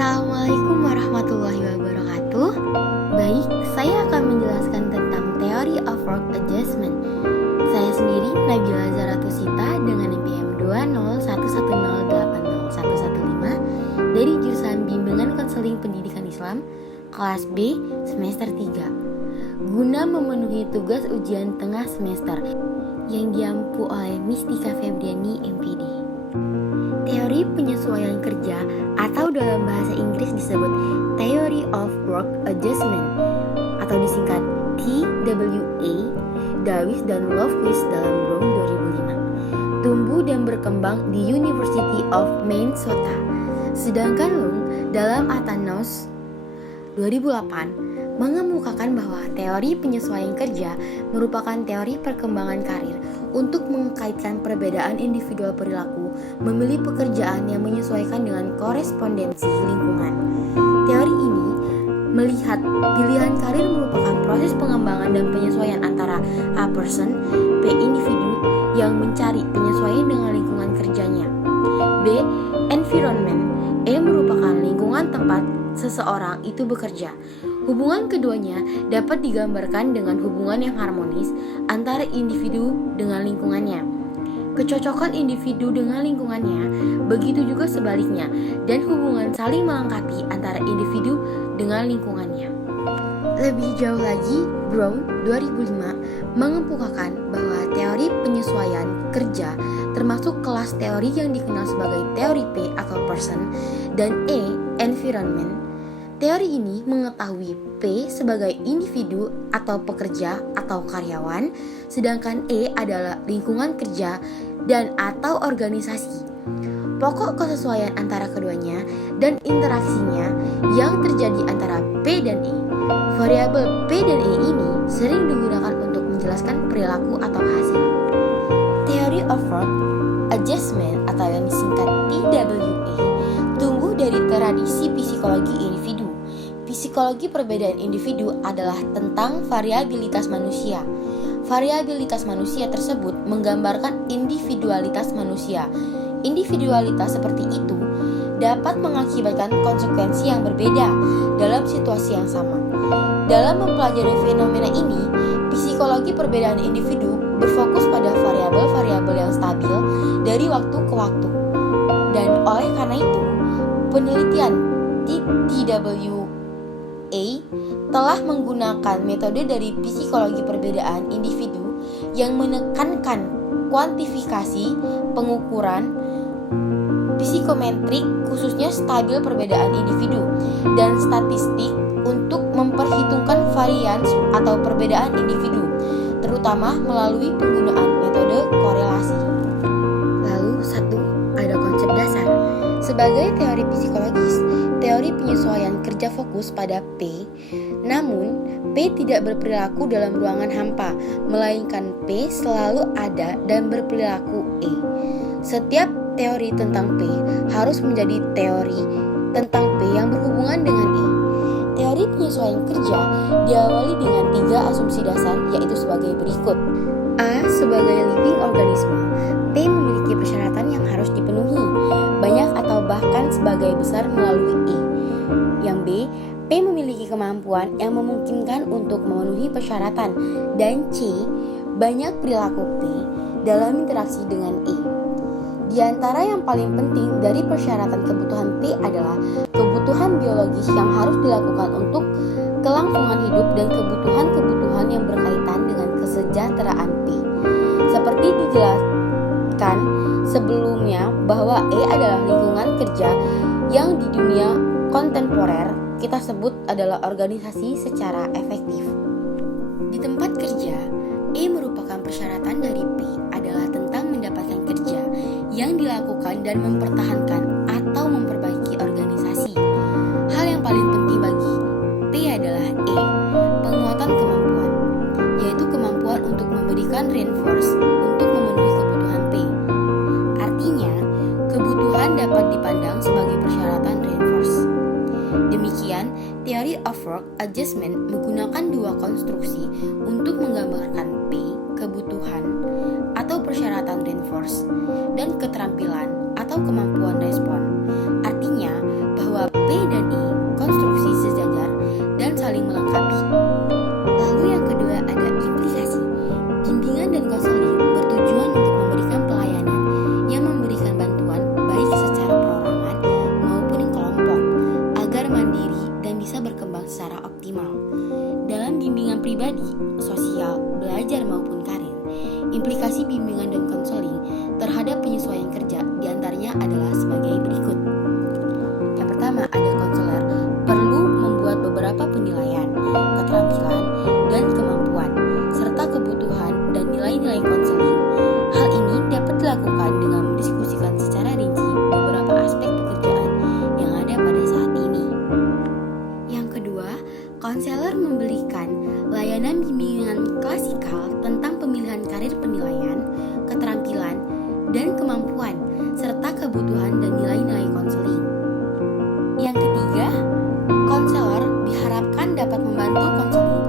Assalamualaikum warahmatullahi wabarakatuh. Baik, saya akan menjelaskan tentang Theory of Work Adjustment. Saya sendiri Nabila Zaratusita dengan NPM 20110801115 dari jurusan Bimbingan Konseling Pendidikan Islam kelas B semester 3. Guna memenuhi tugas ujian tengah semester yang diampu oleh Miss Tika Febriani MPD. Teori penyesuaian kerja atau dalam bahasa Inggris disebut Theory of Work Adjustment atau disingkat TWA, Davis dan Lofquist dalam Brown 2005. Tumbuh dan berkembang di University of Minnesota. Sedangkan Long dalam Athanos 2008 mengemukakan bahwa teori penyesuaian kerja merupakan teori perkembangan karir untuk mengkaitkan perbedaan individual perilaku memilih pekerjaan yang menyesuaikan dengan korespondensi lingkungan. Teori ini melihat pilihan karir merupakan proses pengembangan dan penyesuaian antara A person, P individu yang mencari penyesuaian dengan lingkungan kerjanya. B. Environment, E merupakan lingkungan tempat seseorang itu bekerja. Hubungan keduanya dapat digambarkan dengan hubungan yang harmonis antara individu dengan lingkungannya. Kecocokan individu dengan lingkungannya, begitu juga sebaliknya, dan hubungan saling melengkapi antara individu dengan lingkungannya. Lebih jauh lagi, Brown 2005 mengemukakan bahwa teori penyesuaian kerja termasuk kelas teori yang dikenal sebagai teori P atau person dan E environment. Teori ini mengetahui P sebagai individu atau pekerja atau karyawan, sedangkan E adalah lingkungan kerja dan atau organisasi. Pokok kesesuaian antara keduanya dan interaksinya yang terjadi antara P dan E. Variabel P dan E ini sering digunakan untuk menjelaskan perilaku atau hasil. Theory of Work Adjustment atau yang disingkat TWA tumbuh dari tradisi psikologi individu. Psikologi perbedaan individu adalah tentang variabilitas manusia. Variabilitas manusia tersebut menggambarkan individualitas manusia. Individualitas seperti itu dapat mengakibatkan konsekuensi yang berbeda dalam situasi yang sama. Dalam mempelajari fenomena ini, psikologi perbedaan individu berfokus pada variabel-variabel yang stabil dari waktu ke waktu. Dan oleh karena itu, penelitian TWA telah menggunakan metode dari psikologi perbedaan individu yang menekankan kuantifikasi, pengukuran, psikometrik khususnya stabil perbedaan individu, dan statistik untuk memperhitungkan varians atau perbedaan individu, terutama melalui penggunaan metode korelasi. Lalu ada konsep dasar. Sebagai teori psikologis, teori penyesuaian kerja fokus pada P, namun P tidak berperilaku dalam ruangan hampa, melainkan P selalu ada dan berperilaku E. Setiap teori tentang P harus menjadi teori tentang P yang berhubungan dengan E. Teori penyesuaian kerja diawali dengan 3 asumsi dasar, yaitu sebagai berikut. A. Sebagai living organisme, P memiliki persyaratan yang harus dipenuhi, banyak atau bahkan sebagai besar melalui E. Yang B, P memiliki kemampuan yang memungkinkan untuk memenuhi persyaratan, dan C, banyak perilaku P dalam interaksi dengan E. Di antara yang paling penting dari persyaratan kebutuhan P adalah kebutuhan biologis yang harus dilakukan untuk kelangsungan hidup dan kebutuhan-kebutuhan yang berkaitan dengan kesejahteraan P. Seperti dijelaskan sebelumnya bahwa E adalah lingkungan kerja yang di dunia kontemporer kita sebut adalah organisasi secara efektif. Di tempat kerja, E merupakan persyaratan dari P adalah tentang mendapatkan kerja yang dilakukan dan mempertahankan atau memperbaiki organisasi. Hal yang paling penting bagi P adalah E, penguatan kemampuan, yaitu kemampuan untuk memberikan reinforce untuk memenuhi kebutuhan P. Artinya, kebutuhan dapat dipandang sebagai persyaratan reinforce. Demikian, Theory of Work Adjustment menggunakan 2 konstruksi untuk menggambarkan P, kebutuhan atau persyaratan reinforce, dan keterampilan atau kemampuan respon. Artinya, bahwa P dan dapat membantu konseling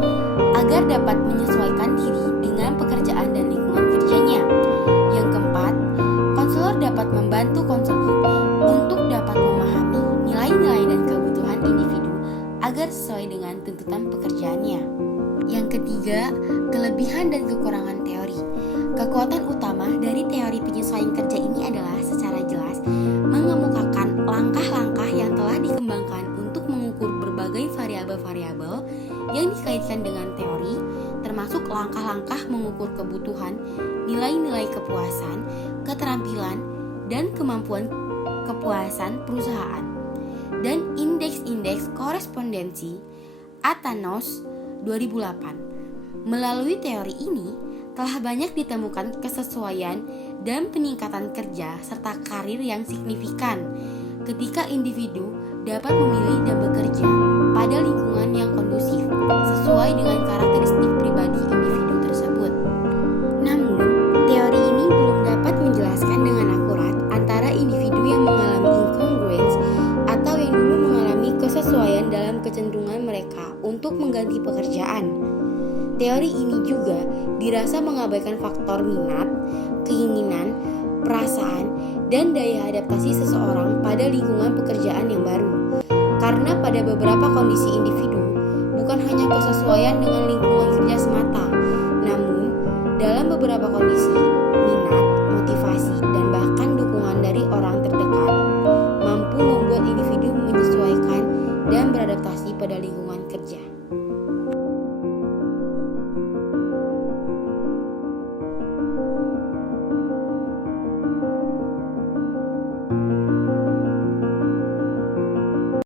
agar dapat menyesuaikan diri dengan pekerjaan dan lingkungan kerjanya. Yang keempat, konselor dapat membantu konseling untuk dapat memahami nilai-nilai dan kebutuhan individu agar sesuai dengan tuntutan pekerjaannya. Yang ketiga, kelebihan dan kekurangan teori. Kekuatan utama dari teori penyesuaian kerja ini adalah secara jelas mengemukakan langkah-langkah yang telah dikembangkan untuk mengukur berbagai variabel-variabel yang dikaitkan dengan teori, termasuk langkah-langkah mengukur kebutuhan, nilai-nilai kepuasan, keterampilan, dan kemampuan kepuasan perusahaan. Dan indeks-indeks korespondensi Athanos 2008. Melalui teori ini, telah banyak ditemukan kesesuaian dan peningkatan kerja serta karir yang signifikan ketika individu dapat memilih dan bekerja pada lingkungan yang kondusif sesuai dengan karakteristik pribadi individu tersebut. Namun, teori ini belum dapat menjelaskan dengan akurat antara individu yang mengalami incongruence atau yang dulu mengalami kesesuaian dalam kecenderungan mereka untuk mengganti pekerjaan. Teori ini juga dirasa mengabaikan faktor minat, keinginan, perasaan, dan daya adaptasi seseorang pada lingkungan pekerjaan yang baru. Karena pada beberapa kondisi individu, bukan hanya kesesuaian dengan lingkungan kerja semata, namun dalam beberapa kondisi, minat, motivasi, dan bahkan dukungan dari orang terdekat mampu membuat individu menyesuaikan dan beradaptasi pada lingkungan kerja.